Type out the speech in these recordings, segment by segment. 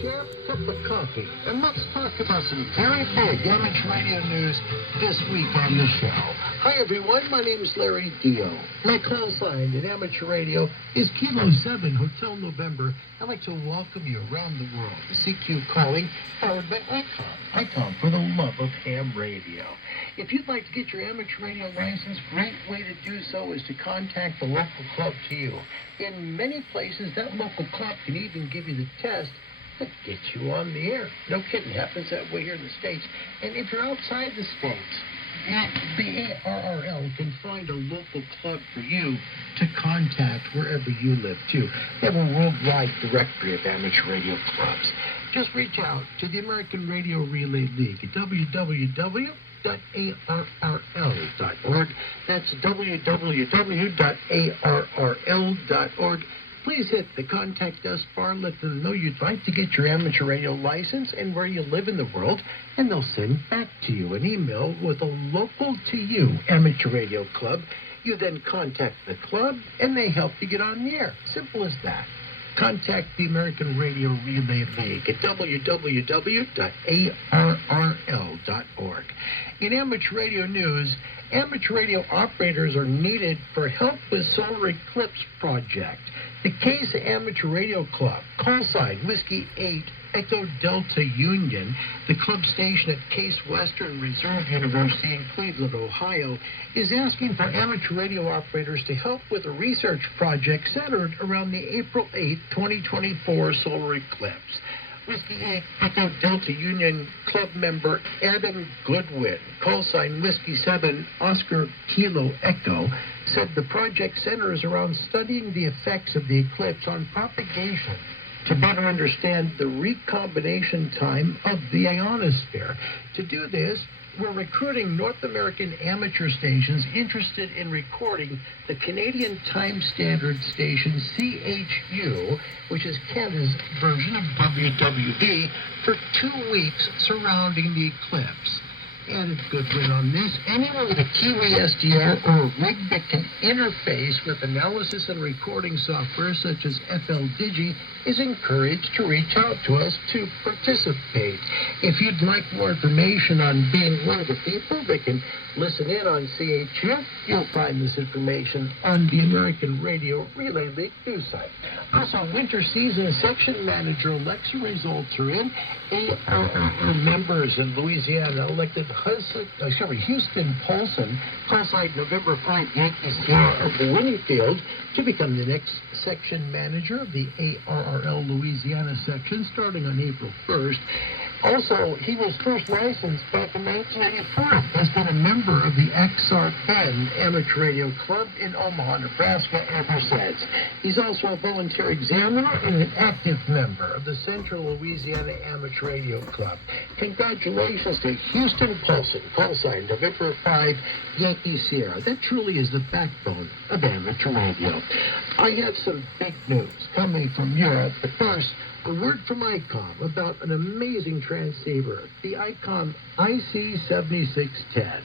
chair, cup of coffee, and let's talk about some very big amateur radio news this week on the show. Hi everyone, my name is Larry Dio. My call sign in amateur radio is Kilo 7 Hotel November. I'd like to welcome you around the world to CQ Calling, powered by ICOM. ICOM for the love of ham radio. If you'd like to get your amateur radio license, great way to do so is to contact the local club to you. In many places, that local club can even give you the test that gets you on the air. No kidding, happens that way here in the States. And if you're outside the States, the ARRL can find a local club for you to contact wherever you live, too. They have a worldwide directory of amateur radio clubs. Just reach out to the American Radio Relay League at www.arrl.org. That's www.arrl.org. Please hit the Contact Us bar. Let them know you'd like to get your amateur radio license and where you live in the world, and they'll send back to you an email with a local to you amateur radio club. You then contact the club, and they help you get on the air. Simple as that. Contact the American Radio Relay League at www.arrl.org. In amateur radio news, amateur radio operators are needed for help with solar eclipse project. The Case Amateur Radio Club, call sign Whiskey 8 Echo Delta Union, the club station at Case Western Reserve University in Cleveland, Ohio, is asking for amateur radio operators to help with a research project centered around the April 8, 2024 solar eclipse. Whiskey 8 Echo Delta Union club member Adam Goodwin, call sign Whiskey 7 Oscar Kilo Echo, said the project centers around studying the effects of the eclipse on propagation to better understand the recombination time of the ionosphere. To do this, we're recruiting North American amateur stations interested in recording the Canadian Time Standard station CHU, which is Canada's version of WWV, for 2 weeks surrounding the eclipse. Added Goodwin on this, anyone with a Kiwi SDR or a rig that can interface with analysis and recording software such as FL Digi is encouraged to reach out to us to participate. If you'd like more information on being one of the people that can listen in on CHU, you'll find this information on the American Radio Relay League news site. Also, winter season section manager election results are in. ARRL members in Louisiana elected Houston Paulson, call sign November 5 Yankees Sierra of Winfield, to become the next section manager of the ARRL Louisiana section starting on April 1st. Also, he was first licensed back in 1984. Has been a member of the XR Bend Amateur Radio Club in Omaha, Nebraska ever since. He's also a volunteer examiner and an active member of the Central Louisiana Amateur Radio Club. Congratulations to Houston Paulson, call sign November 5 Yankee Sierra. That truly is the backbone of amateur radio. I have some big news coming from Europe, but first, a word from ICOM about an amazing transceiver, the ICOM IC7610.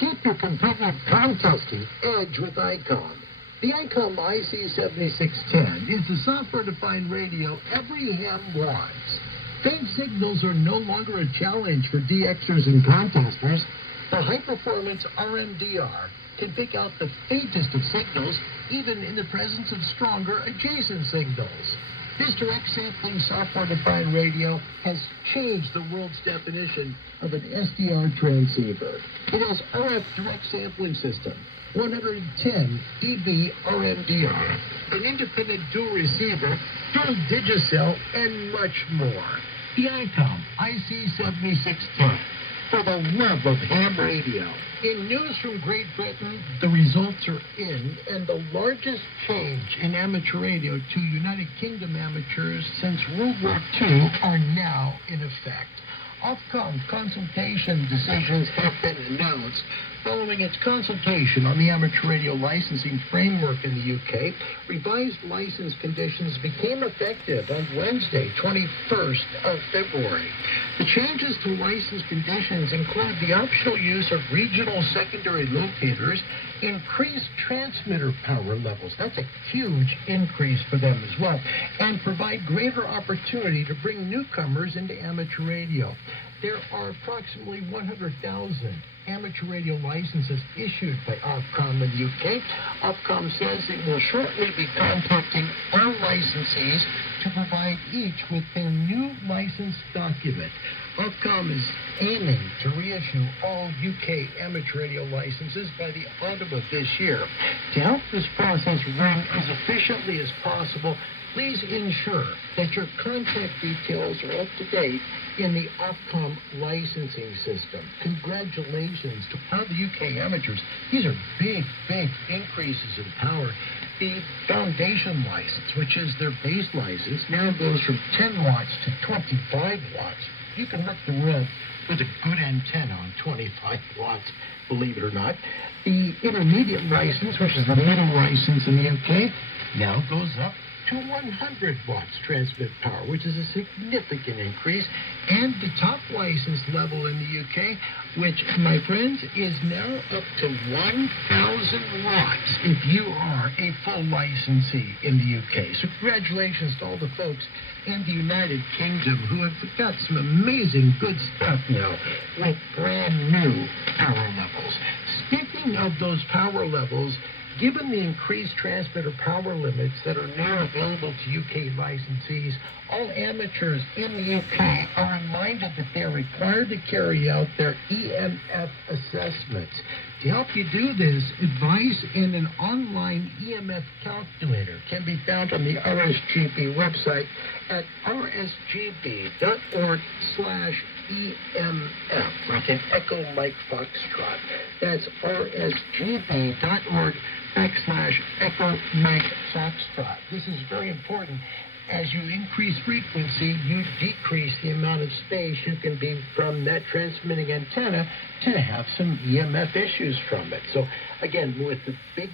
Keep your competitive contesting edge with ICOM. The ICOM IC7610 is the software-defined radio every ham wants. Faint signals are no longer a challenge for DXers and contesters. The high-performance RMDR can pick out the faintest of signals, even in the presence of stronger adjacent signals. This direct sampling software-defined radio has changed the world's definition of an SDR transceiver. It has RF direct sampling system, 110 dB RMDR, an independent dual receiver, dual digicell, and much more. The ICOM IC7610, for the love of ham radio. In news from Great Britain, the results are in, and the largest change in amateur radio to United Kingdom amateurs since World War II are now in effect. Ofcom consultation decisions have been announced. Following its consultation on the amateur radio licensing framework in the UK, revised license conditions became effective on Wednesday, 21st of February. The changes to license conditions include the optional use of regional secondary locators, increased transmitter power levels, that's a huge increase for them as well, and provide greater opportunity to bring newcomers into amateur radio. There are approximately 100,000 amateur radio licenses issued by Ofcom in the UK. Ofcom says it will shortly be contacting all licensees to provide each with their new license document. Ofcom is aiming to reissue all UK amateur radio licenses by the autumn of this year. To help this process run as efficiently as possible, please ensure that your contact details are up to date in the Ofcom licensing system. Congratulations to all the UK amateurs. These are big, big increases in power. The foundation license, which is their base license, now goes from 10 watts to 25 watts. You can hook the world with a good antenna on 25 watts, believe it or not. The intermediate license, which is the middle license in the UK, now goes up to 100 watts transmit power, which is a significant increase, and the top license level in the UK, which, my friends, is now up to 1,000 watts if you are a full licensee in the UK. So congratulations to all the folks in the United Kingdom who have got some amazing good stuff now with brand new power levels. Speaking of those power levels, given the increased transmitter power limits that are now available to UK licensees, all amateurs in the UK are reminded that they are required to carry out their EMF assessments. To help you do this, advice in an online EMF calculator can be found on the RSGB website at rsgb.org/EMF, like an Echo Mike Foxtrot. That's rsgb.org/Echo Mike Foxtrot. This is very important. As you increase frequency, you decrease the amount of space you can be from that transmitting antenna to have some EMF issues from it. So, again, with the big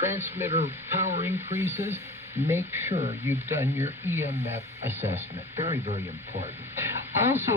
transmitter power increases, make sure you've done your EMF assessment. Very, very important. Also,